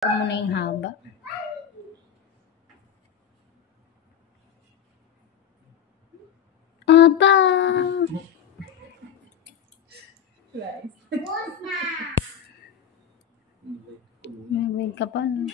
mo na yung haba. Aba! May ka pa, no?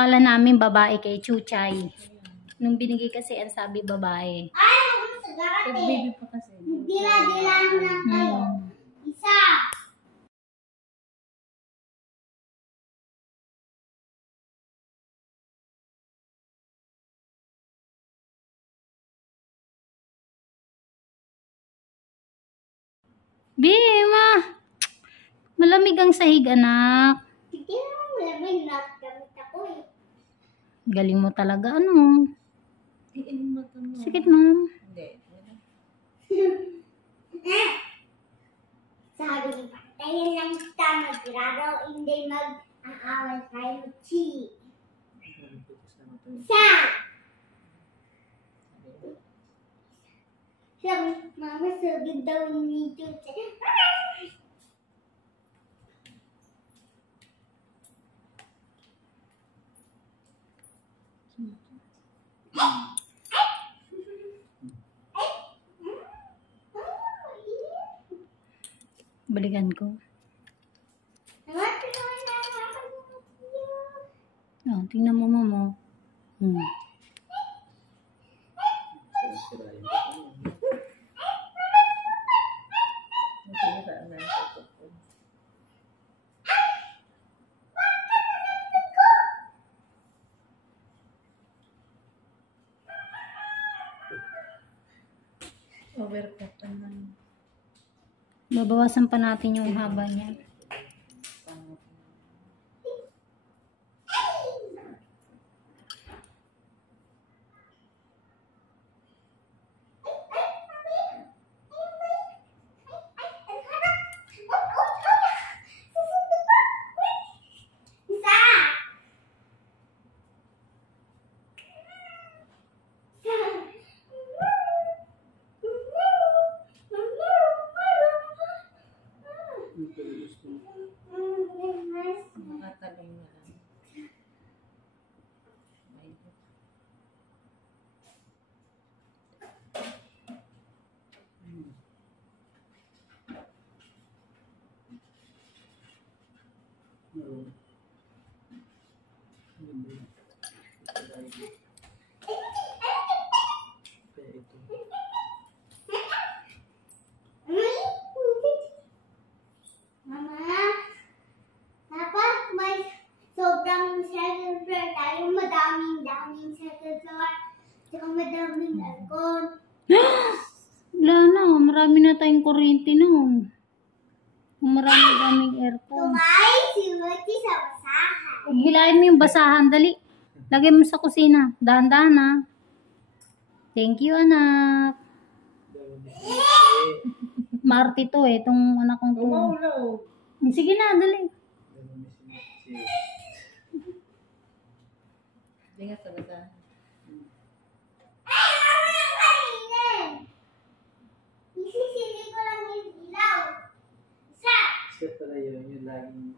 Akala namin babae kay Chuchay. Nung binigay kasi ang sabi babae. Ay, ano sa garate? Baby pa kasi. Dila-dila lang kayo. Isa. Bima! Malamig ang sahig, anak. Sige na, malamig na gamit ako eh. Galing mo talaga, ano? Iinom mata mo. Sakit, ma'am. Hindi. Sabi ni patayin lang kita magraro, hindi mag-aaway tayo chi. Isa! Sabi, mama, sabi daw ni Chucha. Balikan ko. Oh, tingnan mo, mama. Overcut naman. Babawasan pa natin yung haba niya. Mga talong na lang. Mama, dapat may sobrang second floor tayo, madaming second floor, tsaka madaming aircon. Wala na, marami na tayong kuryente noon. Marami-daming aircon. Tumay si Mochi sa basahan. Hilahin mo yung basahan, dali. Lagay mo sa kusina. Dahan-dahan, ha. Thank you, anak. Marty to eh, itong anak kong to. Umaulo. Sige na, dali. Hindi nga sa bata. Ay, ako yung kaninin! Isisili ko lang yung ilaw. Isa! Siya pala yung laging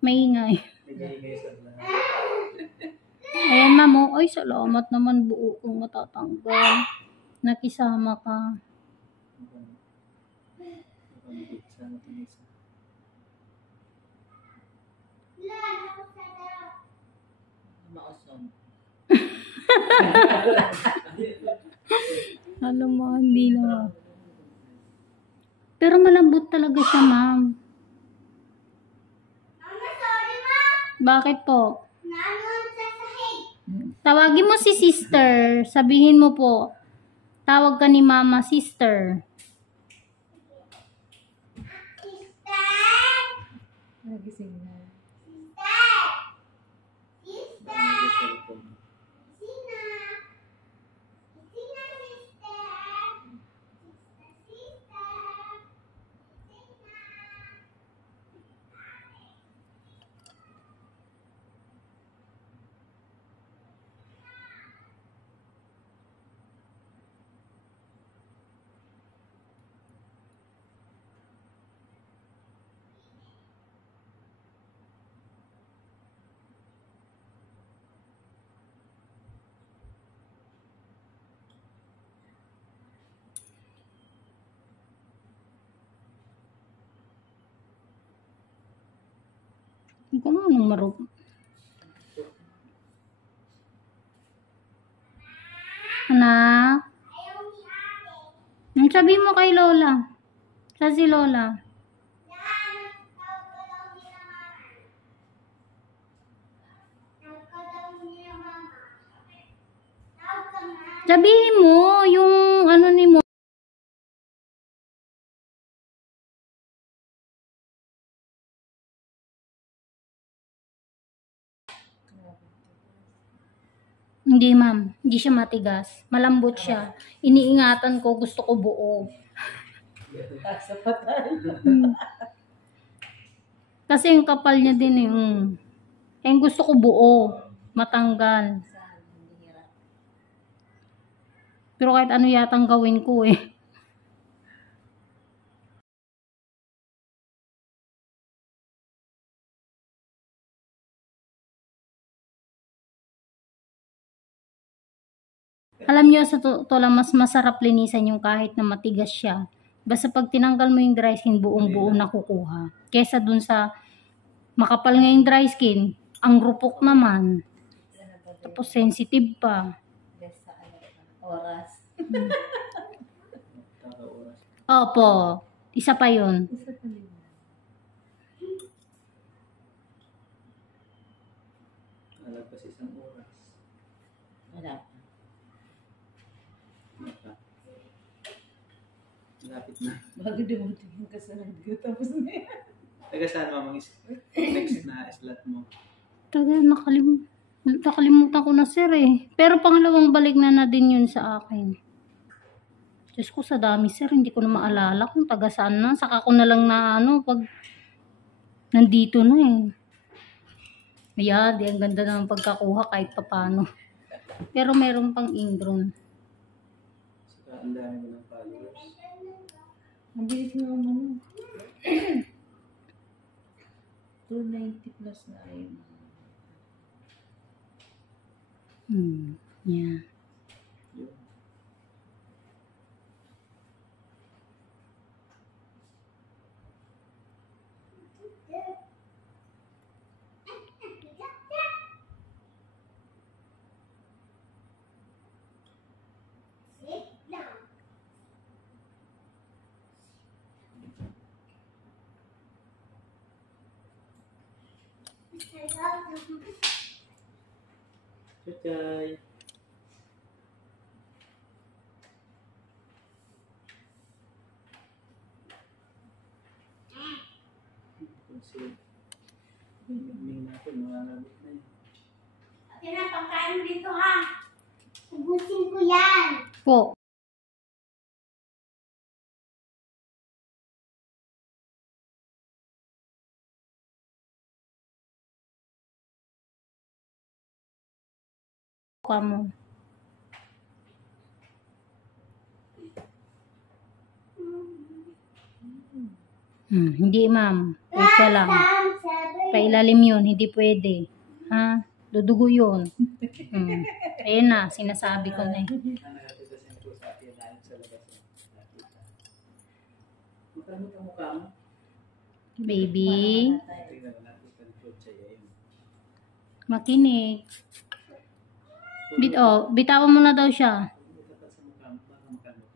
Maingay. nag-iingay sa vlog. Ayan, ma'am. Oh. Ay, salamat naman. Buo kong matatanggal. Nakisama ka. Sana tumisa. Ilan ako sa daw. Mausong. Alam mo, hindi na. Pero malambot talaga siya, ma'am. Mama, sorry ma! Bakit po? Nanon sa sahig. Tawagin mo si sister. Sabihin mo po. Tawag ka ni mama, sister. Sister! Nagising na. Sister! Sister! Cellphone. Sina! Sina, sister! Hindi ko naman anong marunong. Anak? Ang sabi mo kay Lola? Sa si Lola? Sabihin mo yung ano ni mo. Hindi ma'am, hindi siya matigas. Malambot siya. Iniingatan ko, gusto ko buo. Sa patay. Kasi yung kapal niya din eh. Yung gusto ko buo. Matanggal. Saan? Hindi hirap. Pero kahit ano yatang gawin ko eh. Alam niyo sa totoo lang mas masarap linisan yung kahit na matigas siya. Basta pag tinanggal mo yung dry skin, buong-buo nakukuha. Kesa dun sa makapal nga yung dry skin, ang rupok naman. Ano ba din? Tapos sensitive pa. Best sa ano, oras. Kaka-oras. Opo, isa pa yun. Isa pa din. Alagpas isang oras. Wala pa. Maka. Lapit na. Bago dumating yung kasunod ko. Tapos na yan. Taga saan mamang next na slot mo? Nakalimutan ko na sir eh. Pero pangalawang balik na din yun sa akin. Diyos ko sa dami sir, hindi ko na maalala kung taga saan na. Saka ko na lang na ano, pag nandito na eh. Ayan, di ang ganda ng pagkakuha kahit papano. Pero meron pang Ingron. Saka ang dami mo ng followers. Ang bilis nga ano. 290 plus na yun. Yeah. Yun. Chuchay. Kasi yung natin, nangangamit na yun. Tira, pagkain dito ha. Ubusin ko yan. Po. Kamo. Hindi ma'am. Wait ka lang. Pailalim yun, hindi pwede. Ha? Dudugo yun. Ayun na, sinasabi ko na eh. Nakakita siya po sa atin dahil sa labas. Nakita. Makamot ang mukha mo. Baby, Tingnan natin sa Chuchay. Ayun. makinig. Bitawan mo na daw siya. Dapat sa mukha mo, baka makamot.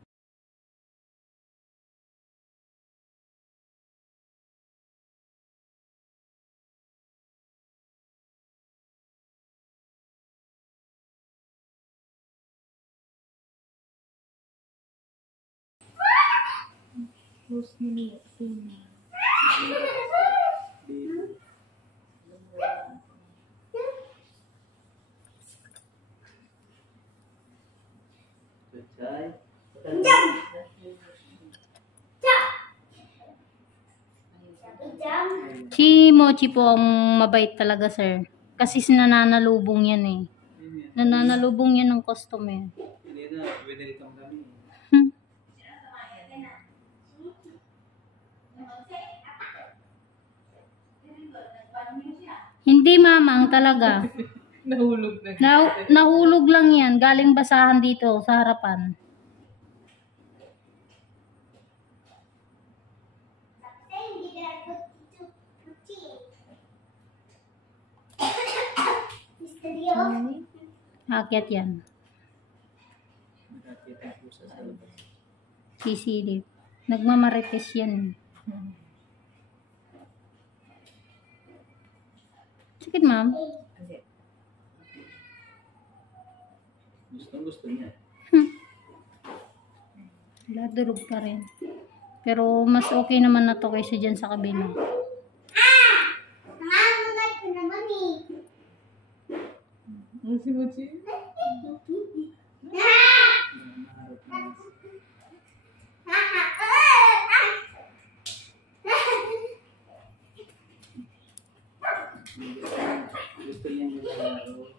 Close mo na yung sina. Chuchay. Si Mochi po ang mabait talaga, sir. Kasi nananalubong yan eh. Nananalubong yan ng customer. Hindi na, binilitan kami. Hindi mamang talaga. Nahulog na. Nahulog lang yan. Galing basahan dito sa harapan. Ay. Akyat yan. Nakakita ang pusa sa labas. Sisilip. Nagmamarites yan. Sakit, ma'am. Hindi. Gusto niya. Ladurog pa rin. Pero mas okay naman na to kaysa dyan sa kabila. Nangangagat ko naman eh. Mochi-mochi. Maharap na. Gusto niya yung laro.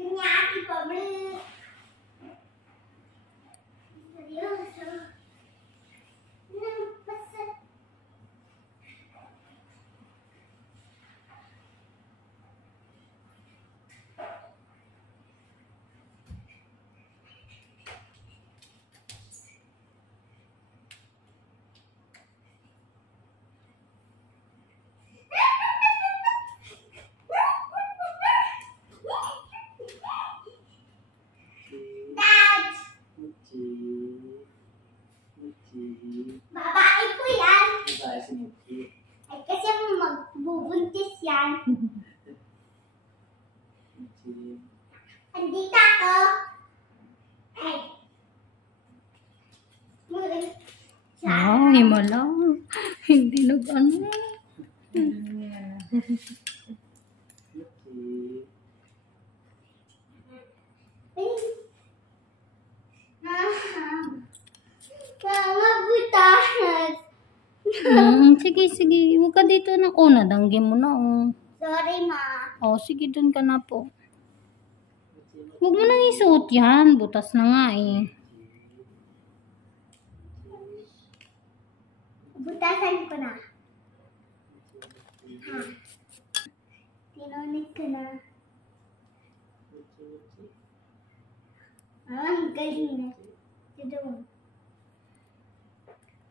Kunyati pabrik. Seryoso. Nampasa. Dad! Muchi. Muchi. Babae ko yan. Babae si Muchi. Ay kasi magbubuntis yan. Muchi. Andito ako. Ay. Wow, himala. Hindi nag-ano. Yeah. Muchi. Mabutahan. Sige, sige. Huwag ka dito na. Oh, nadanggin mo na, oh. Sorry, ma. Oh, sige, dun ka na po. Huwag mo nang isuot yan. Butas na nga, eh. Butasan ko na. Ha? Tinunod ko na. Ang galing na. Ito mo.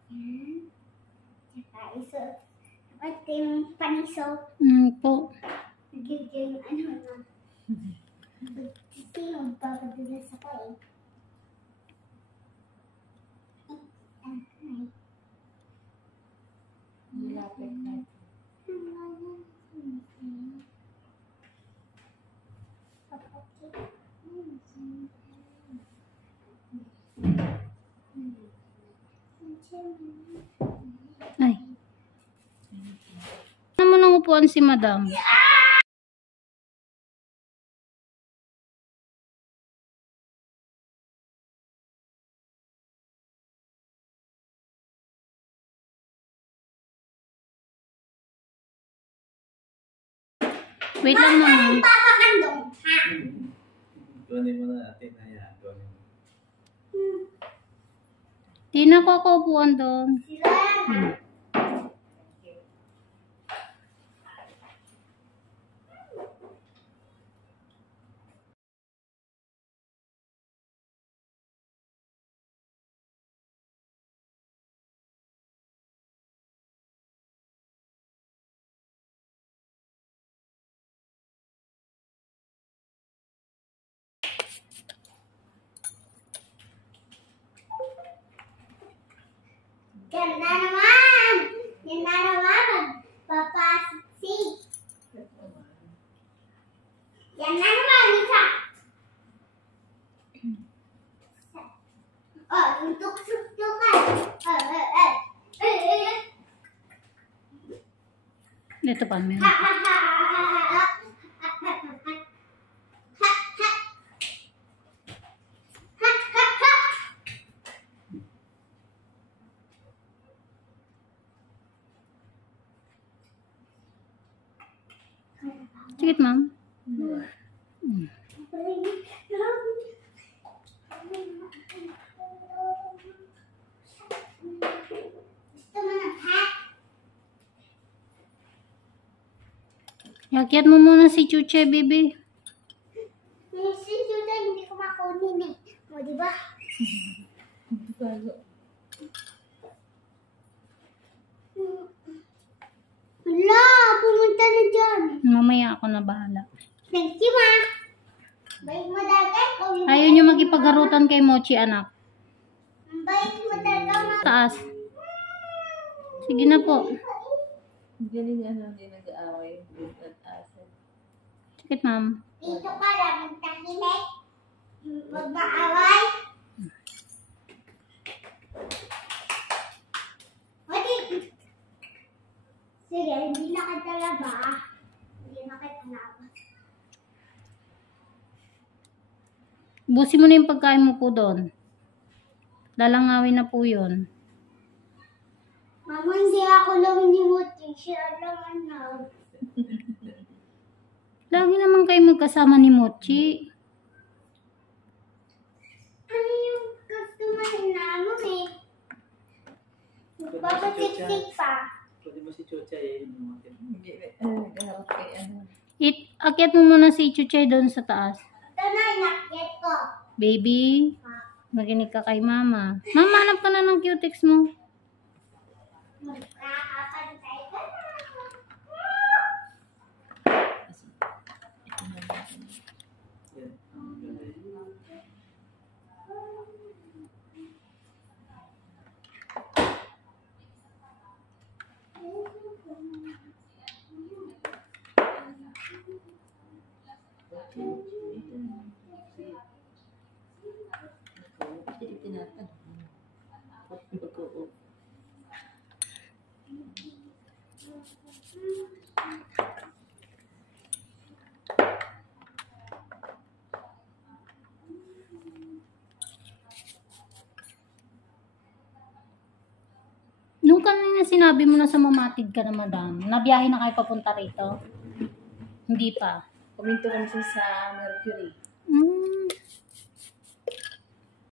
Yan. Saka iso. At yung paniso. Po. Nagiging ano na. Kasi magpapadulas ako eh. Malapit na. Ay. Ano mo nang upuan si madam? Wait lang, ma'am. Papakandong. Ha? Tuwanin mo na natin. Ayan, tuwanin mo. Di na ko ako upuan doon. Sila na. Yan na naman! Yan na naman! Magpapasik! Yan na naman! Isa! Oh, yung tuk-tuk-tukan! Ito pa, meron. Ha ha ha ha ha! Sige, ma'am. Gusto mo ng hat? Yakyat mo muna si Chuche, baby. Si Judah, hindi ko makunin eh. O, di ba? Bago. Hala, pumunta na dyan. Mamaya ako na bahala. Thank you, ma. Bait mo talaga. Ayaw niyo magipagarutan kay Mochi, anak. Bait mo talaga, ma. Taas. Sige na po. Galing hindi nag-aaway. Good at asset. Sakit, ma'am. Dito ka lang, magtakinig. Magmaaway. Pwede. Sige, hindi na kita laba. Hindi na kita laba. Busin mo na yung pagkain mo po doon. Lalangawin na po yun. Mama, hindi ako lang ni Muti. Siya lang ano. Lagi naman kayo magkasama ni Mochi. Ano yung customer na ano eh? Magpapasiksik pa. Pwede mo si Chucha eh. Hindi, nag-aarap kay Akyat mo muna si Chuche doon sa taas. Ito na, inakyat ko. Baby, makinig ka kay mama. Mama, hanap ka na ng cutex mo. Magkakapantay ka na. Yan. Ang ganda yun. Hindi tinatanong. Nung kanina sinabi mo na sa mamatid ka na, madam, nabiyahe na kayo papunta rito? Hindi pa. Kuminto kami siya sa Mercury.